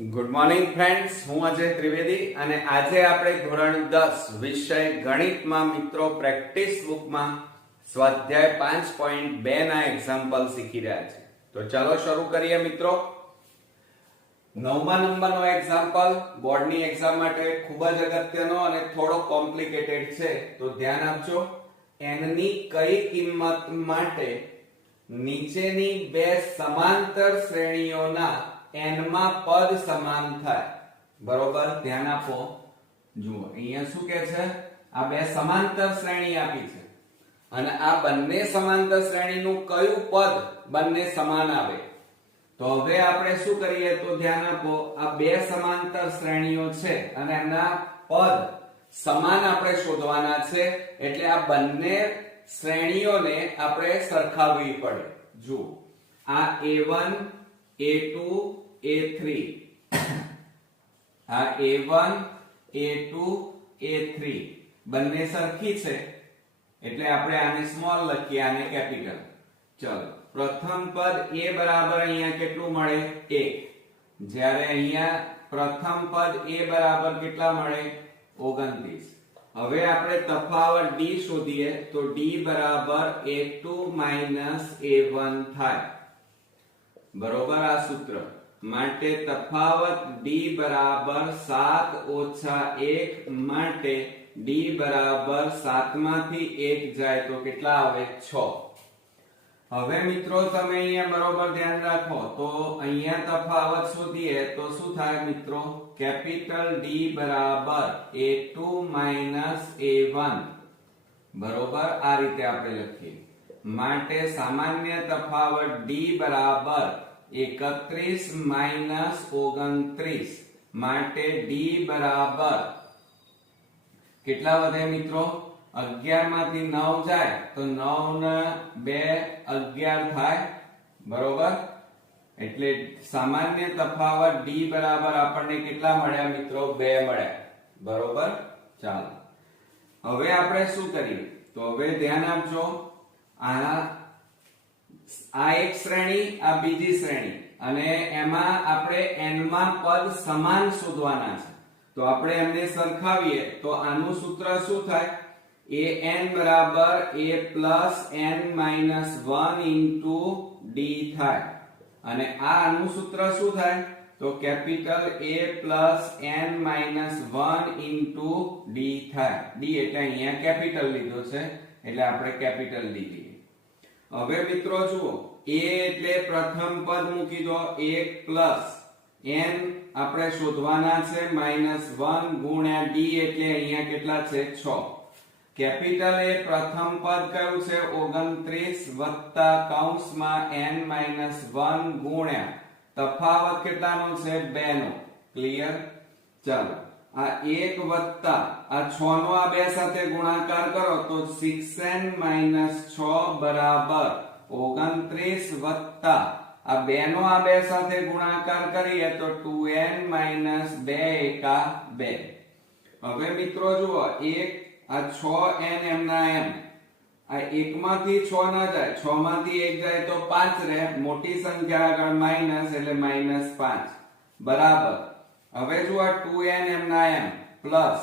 Good morning friends, હું અજય ત્રિવેદી અને આજે આપણે ધોરણ 10 વિષય ગણિતમાં મિત્રો પ્રેક્ટિસ બુકમાં સ્વાધ્યાય 5.2 ના એક્ઝામ્પલ શીખી રહ્યા છે. તો ચાલો શરૂ કરીએ મિત્રો. 9મા નંબરનો એક્ઝામ્પલ બોર્ડની એક્ઝામ માટે ખૂબ જ અગત્યનો અને થોડો કોમ્પ્લિકેટેડ છે, તો ધ્યાન આપજો. n ની કઈ કિંમત માટે નીચેની બે સમાંતર શ્રેણીઓના n માં પદ સમાન થાય? બરોબર, ધ્યાન આપો. જુઓ અહીંયા શું કે છે, આ બે સમાંતર શ્રેણી આપી છે અને આ બંને સમાંતર શ્રેણીનું કયું પદ બંને સમાન આવે? તો હવે આપણે શું કરીએ, તો ધ્યાન આપો. આ બે સમાંતર શ્રેણીઓ છે અને એના પદ સમાન આપણે શોધવાના છે, એટલે આ બંને શ્રેણીઓને આપણે સરખાવવી પડે. જુઓ, આ a1 a2 a3, આ a1 a2 a3 બંને સરખી છે એટલે આપણે આને સ્મોલ લખીએ, આને કેપિટલ. ચલો, પ્રથમ પદ a બરાબર અહીંયા કેટલું મળે? 1. જ્યારે અહીંયા પ્રથમ પદ a બરાબર કેટલા મળે? 29. હવે આપણે તફાવત d શોધીએ તો d બરાબર a2 a1 થાય. બરોબર, આ સૂત્ર માટે તફાવત d બરાબર 7 ઓછા 1 માટે d બરાબર 7 માંથી 1 જાય તો કેટલા આવે? 6. હવે મિત્રો તમે અહીંયા બરોબર ધ્યાન રાખો, તો અહીંયા તફાવત શોધીએ તો શું થાય મિત્રો? કેપિટલ D બરાબર a2 a1. બરોબર, આ રીતે આપણે લખીએ. માટે સામાન્ય તફાવત d બરાબર 31 29 માટે d બરાબર કેટલા વધે મિત્રો? 11 માંથી 9 જાય તો 9 ને 2 11 થાય. બરોબર, એટલે સામાન્ય તફાવત d બરાબર આપણને કેટલા મળ્યા મિત્રો? 2 મળ્યા. બરોબર, ચાલો હવે આપણે શું કરીએ, તો હવે ધ્યાન આપજો. આ એક શ્રેણી, આ બીજી શ્રેણી, અને એમાં આપણે n માં પદ સમાન શોધવાના છે. તો આપણે એમને સરખાવીએ તો આનું સૂત્ર શું થાય? an બરાબર a plus n minus 1 into d થાય. અને આનું સૂત્ર શું થાય? તો capital A plus n minus 1 into d થાય. d એટલે અહીંયા કેપિટલ લીધો છે એટલે આપણે કેપિટલ લીધી. હવે મિત્રો જુઓ, a એટલે પ્રથમ પદ મૂકી દો, 1 plus n આપણે શોધવાના છે -1 ગુણ્યા d એટલે અહીંયા કેટલા છે? 6. કેપિટલ A પ્રથમ પદ કયું છે? 29 વત્તા કૌંસમાં n -1 ગુણ્યા તફાવત કેટલાનો છે? 2 નો. ક્લિયર? ચાલો, આ 1 વત્તા આ 6 નો આ બે સાથે ગુણાકાર કરો તો 6n 6 બરાબર 29 વત્તા આ 2 નો આ બે સાથે ગુણાકાર કરીએ તો 2n 2 એકા 2. હવે મિત્રો જુઓ, 1 આ 6n એમના એમ, આ 1 માંથી 6 ના જાય, 6 માંથી 1 જાય તો 5 રહે, મોટી સંખ્યા આગળ માઈનસ એટલે -5 બરાબર. હવે જુઓ, 2n એમના એમ પ્લસ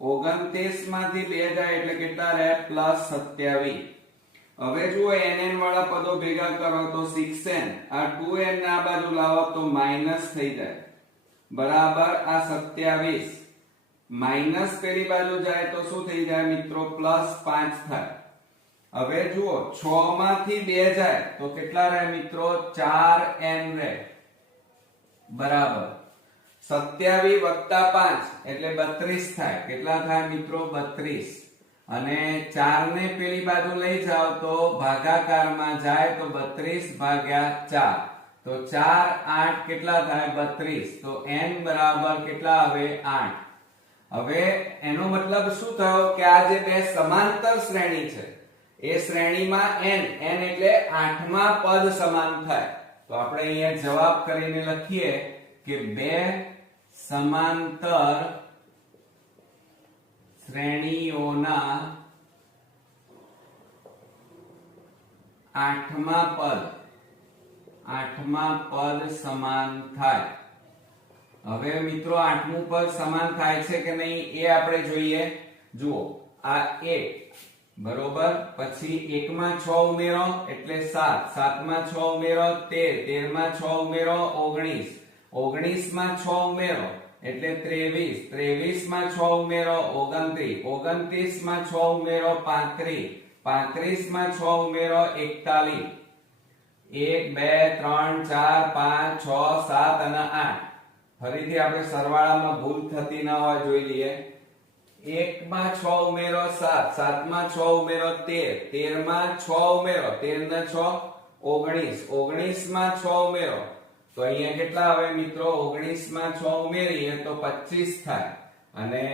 29 માંથી 2 જાય એટલે કેટલા રહે? +27. હવે જુઓ, nn વાળા પદો ભેગા કરો તો 6n, આ 2n ના બાજુ લાવો તો માઈનસ થઈ જાય બરાબર. આ 27 માઈનસ પેલી બાજુ જાય તો શું થઈ જાય મિત્રો? +5 થાય. હવે જુઓ, 6 માંથી 2 જાય તો કેટલા રહે મિત્રો? 4n રહે બરાબર. 27 વત્તા 5 એટલે 32 થાય. કેટલા થાય મિત્રો? 32. અને 4 ને પેલી બાજુ લઈ જાઓ તો ભાગાકારમાં જાય તો 32 ભાગ્યા 4, તો 4 8 કેટલા થાય? 32. તો n બરાબર કેટલા આવે? 8. હવે એનો મતલબ શું થયો કે આ જે બે સમાંતર શ્રેણી છે એ શ્રેણીમાં n એટલે 8મા પદ સમાન થાય. તો આપણે અહીંયા જવાબ કરીને લખીએ કે બે સમાંતર શ્રેણીઓના 8મા પદ સમાન થાય. હવે મિત્રો આઠમું પદ સમાન થાય છે કે નહીં એ આપણે જોઈએ. જુઓ આ 1 બરોબર, પછી 1 માં 6 ઉમેરો એટલે 7, 7 માં 6 ઉમેરો 13, 13 માં 6 ઉમેરો 19, 19 માં 6 ઉમેરો એટલે 23, 23 માં 6 ઉમેરો 29, 29 માં 6 ઉમેરો 35, 35 માં 6 ઉમેરો 41. 1 2 3 4 5 6 7 અને 8. ફરીથી આપણે સરવાળામાં ભૂલ થતી ન હોય જોઈ લઈએ. 1 માં 6 ઉમેરો 7, 7 માં 6 ઉમેરો 13, 13 માં 6 ઉમેરો 13 ને 6 19, 19 માં 6 ઉમેરો તો અહીંયા કેટલા આવે મિત્રો? 19 માં 6 ઉમેરીએ તો 25 થાય, અને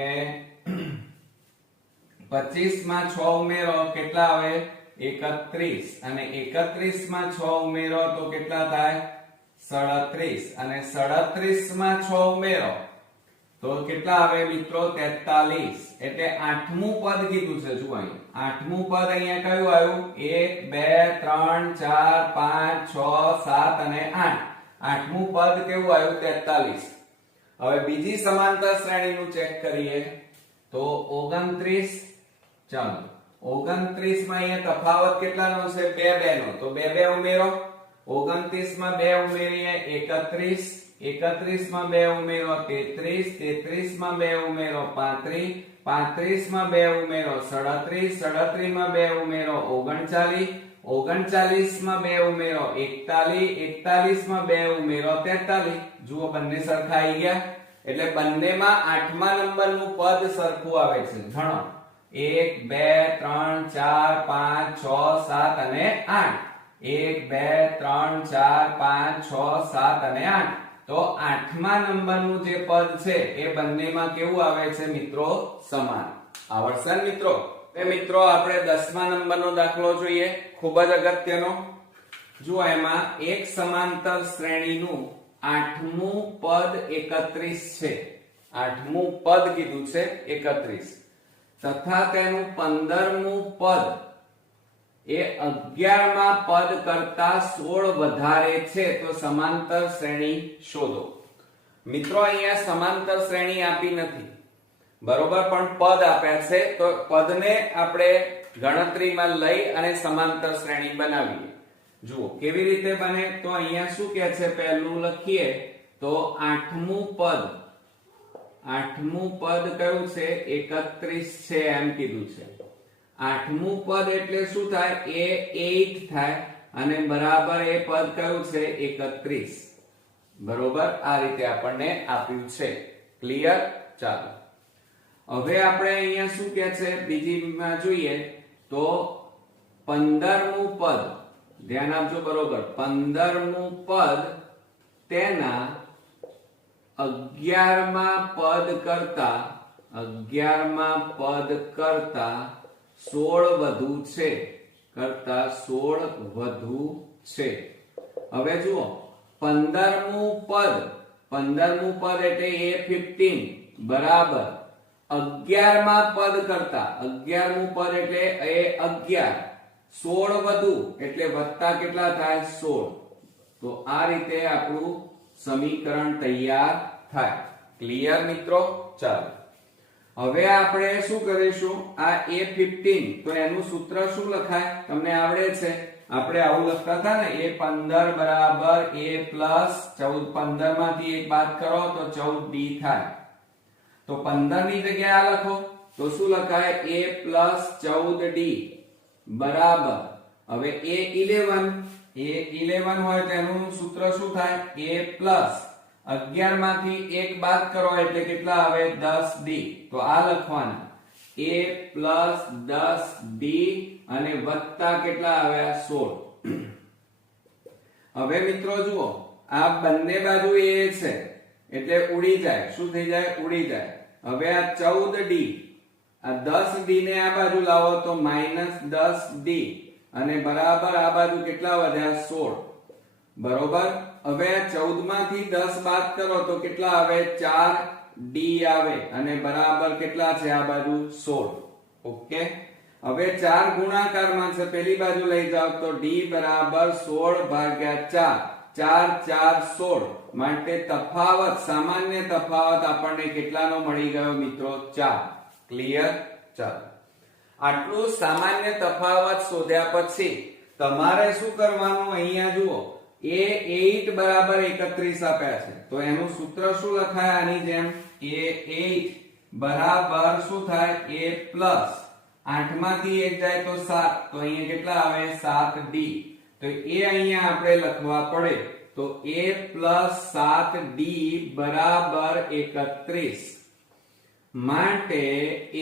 25 માં 6 ઉમેરો કેટલા આવે? 31, અને 31 માં 6 ઉમેરો તો કેટલા થાય? 37, અને 37 માં 6 ઉમેરો તો કેટલા આવે મિત્રો? 43. એટલે આઠમું પદ કીધું છે. જુઓ અહીં આઠમું પદ અહીંયા કયું આવ્યું? 1 2 3 4 5 6 7 અને 8. આઠમું પદ કેવું આવ્યું? 43. હવે બીજી સમાંતર શ્રેણીનું ચેક કરીએ તો 29. ચાલો 29 માં અહીંયા તફાવત કેટલાનો છે? 2 2 નો. તો 2 2 ઉમેરો. 29 માં 2 ઉમેરીએ 31, 31 માં 2 ઉમેરો 33, 33 માં 2 ઉમેરો 35, 35 માં 2 ઉમેરો 37, 37 માં 2 ઉમેરો 39, 39 માં 2 ઉમેરો 41, 41 માં 2 ઉમેરો 43. જુઓ બંને સરખા આવી ગયા. એટલે બંનેમાં આઠમા નંબરનું પદ સરખું આવે છે. ગણો 1 2 3 4 5 6 7 અને 8. 1 2 3 4 5 6 7 અને 8. તો આઠમા નંબરનું જે પદ છે એ બંનેમાં કેવું આવે છે મિત્રો? સમાન. આવડશે ને મિત્રો? એ મિત્રો આપણે 10મા નંબરનો દાખલો જોઈએ, ખૂબ જ અગત્યનો. જુઓ એમાં એક સમાંતર શ્રેણીનું આઠમું પદ 31 છે. આઠમું પદ કીધું છે 31, તથા તેનું 15મું પદ એ 11મા પદ કરતા 16 વધારે છે. તો સમાંતર શ્રેણી શોધો. મિત્રો અહીંયા સમાંતર શ્રેણી આપી નથી બરોબર, પણ પદ આપ્યા છે. તો પદને આપણે ગણતરીમાં લઈ અને સમાંતર શ્રેણી બનાવીએ. જુઓ કેવી રીતે બને. તો અહીંયા શું કહે છે? પહેલું લખીએ તો આઠમું પદ. આઠમું પદ કયું છે? 31 છે એમ કીધું છે. આઠમું પદ એટલે શું થાય? એ 8 થાય, અને બરાબર એ પદ કયું છે? 31. બરોબર, આ રીતે આપણને આપ્યું છે. ક્લિયર? ચાલો હવે આપણે અહીંયા શું કહે છે બીજીમાં જોઈએ તો 15મું પદ. ધ્યાન આપજો બરોબર. 15મું પદ તેના 11મા પદ કરતા 16 વધુ છે. કરતા 16 વધુ છે. હવે જુઓ 15મું પદ. 15મું પદ એટલે એ 15 બરાબર 11મા પદ કરતા 11મું પદ એટલે એ 11, 16 વધુ એટલે વત્તા કેટલા થાય? 16. તો આ રીતે આપણું સમીકરણ તૈયાર થાય. ક્લિયર મિત્રો? ચાલો હવે આપણે શું કરીશું? આ A15 તો એનું સૂત્ર શું લખાય? તમને આવડે છે. આપણે આવું લખતા હતા ને, A15 બરાબર A પ્લસ 14. 15 માંથી 1 બાદ કરો તો 14D થાય. તો 15 ની જગ્યાએ આ લખો તો શું લખાય? A પ્લસ 14D બરાબર. હવે A11 હોય તો એનું સૂત્ર શું થાય? A પ્લસ 11 માંથી 1 બાદ કરો એટલે કેટલા આવે? 10D. તો આ લખવાના A પ્લસ 10D અને વત્તા કેટલા આવ્યા? 16. હવે મિત્રો જુઓ આ બંને બાજુ A છે એટલે ઉડી જાય. શું થઈ જાય? ઉડી જાય. હવે આ 14D, આ 10D ને આ બાજુ લાવો તો -10D, અને બરાબર આ બાજુ કેટલા વધ્યા? 16. બરોબર. હવે આ 14 માંથી 10 બાદ કરો તો કેટલા આવે? 4D આવે, અને બરાબર કેટલા છે આ બાજુ? 16. ઓકે. હવે 4 ગુણાકારમાં છે, પેલી બાજુ લઈ જાવ તો D બરાબર 16 ભાગ્યા 4, 4 4 16. માટે તફાવત, સામાન્ય તફાવત આપણને કેટલાનો મળી ગયો મિત્રો? 4. ક્લિયર? ચાલો, આટલું સામાન્ય તફાવત શોધ્યા પછી તમારે શું કરવાનું? અહીંયા જુઓ, a8 બરાબર 31 આપ્યા છે, તો એનું સૂત્ર શું લખાય? આની જેમ a8 બરાબર શું થાય? a પ્લસ 8 માંથી 1 જાય તો 7, તો અહીંયા કેટલા આવે? 7d. તો એ અહીંયા આપણે લખવા પડે, તો a પ્લસ 7d બરાબર 31 માટે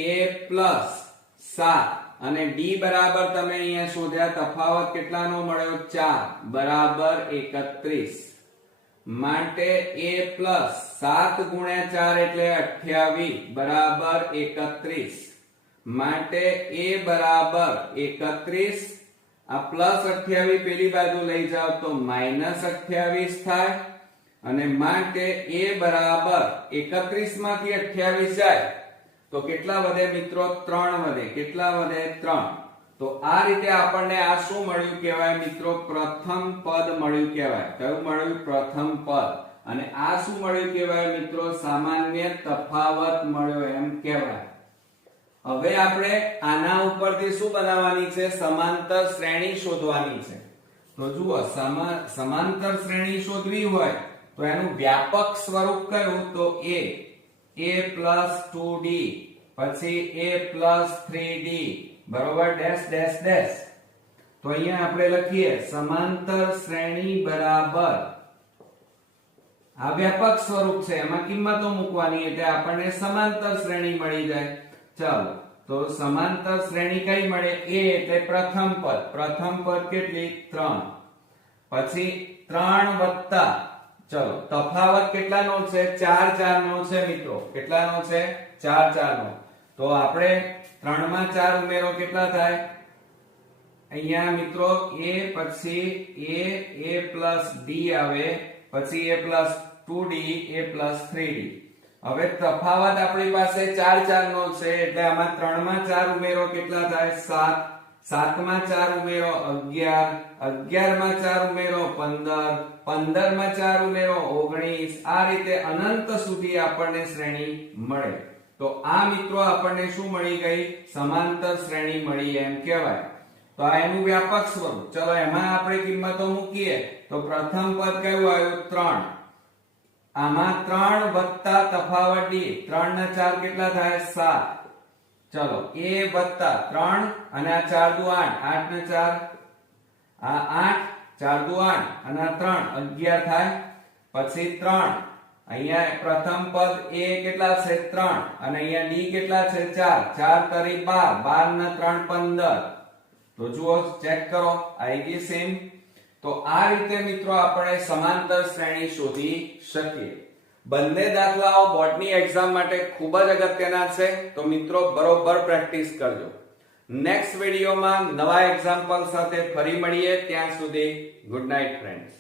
a પ્લસ 7 અને d બરાબર તમે અહીંયા શોધ્યા તફાવત કેટલાનો મળ્યો? 4 બરાબર 31 માટે a પ્લસ 7 ગુણ્યા 4 એટલે 28 બરાબર 31 માટે a બરાબર 31. આ પ્લસ 28 પેલી બાજુ લઈ જાવ તો માઈનસ 28 થાય અને માટે a બરાબર 31 માંથી 28 જાય તો કેટલા વધે મિત્રો? 3 વધે. કેટલા વધે? 3. તો આ રીતે આપણને આ શું મળ્યું કહેવાય મિત્રો? પ્રથમ પદ મળ્યું કહેવાય. કયું મળ્યું? પ્રથમ પદ. અને આ શું મળ્યું કહેવાય મિત્રો? સામાન્ય તફાવત મળ્યો એમ કહેવાય. હવે આપણે આના ઉપરથી શું બનાવવાની છે? સમાંતર શ્રેણી શોધવાની છે. તો જુઓ, સમાંતર શ્રેણી શોધવી હોય તો એનું વ્યાપક સ્વરૂપ કયું? તો a પ્લસ 2d પછી a પ્લસ 3d બરોબર ડેશ ડેશ ડેશ. તો અહીંયા આપણે લખીએ સમાંતર શ્રેણી બરાબર, આ વ્યાપક સ્વરૂપ છે, એમાં કિંમતો મૂકવાની એટલે આપણને સમાંતર શ્રેણી મળી જાય. ચાલો, તો સમાંતર શ્રેણી કઈ મળે? a એટલે પ્રથમ પદ. પ્રથમ પદ કેટલી? 3. પછી 3 વત્તા, ચલો તફાવત કેટલાનો છે? 4 4 નો છે મિત્રો. કેટલાનો છે? 4 4 નો. તો આપણે 3 માં 4 ઉમેરો કેટલા થાય? અહીંયા મિત્રો a પછી a પ્લસ d આવે, પછી a plus 2d, a plus 3d. હવે તફાવત આપણી પાસે 4 4 નો છે એટલે આમાં 3 માં 4 ઉમેરો કેટલા થાય? 7. 7 માં 4 ઉમેરો 11, 11 માં 4 ઉમેરો 15, 15 માં 4 ઉમેરો 19. આ રીતે અનંત સુધી આપણને શ્રેણી મળે. તો આ મિત્રો આપણને શું મળી ગઈ? સમાંતર શ્રેણી મળી એમ કહેવાય. તો આ એનું વ્યાપક સ્વરૂપ. ચલો એમાં આપણે કિંમતો મૂકીએ તો પ્રથમ પદ કયું આવ્યું? 3. આમાં 3 વત્તા તફાવત d, 3 ના 4 કેટલા થાય? 7. ચલો a વત્તા 3 અને આ 4 દુ 8, 8 ને 4 આ 8, 4 દુ 8 અને આ 3 11 થાય. પછી 3 અહીંયા પ્રથમ પદ a કેટલા છે? 3 અને અહીંયા d કેટલા છે? 4, 4 તરી 12, 12 ના 3 15. તો જુઓ, ચેક કરો, આવી ગઈ સેમ. તો આ રીતે મિત્રો આપણે સમાંતર શ્રેણી શોધી શકીએ. બંને દાખલાઓ બોર્ડની એક્ઝામ માટે ખૂબ જ અગત્યના છે, તો મિત્રો બરોબર પ્રેક્ટિસ કરજો. નેક્સ્ટ વિડીયોમાં નવા એક્ઝામ્પલ સાથે ફરી મળીએ. ત્યાં સુધી ગુડ નાઇટ ફ્રેન્ડ્સ.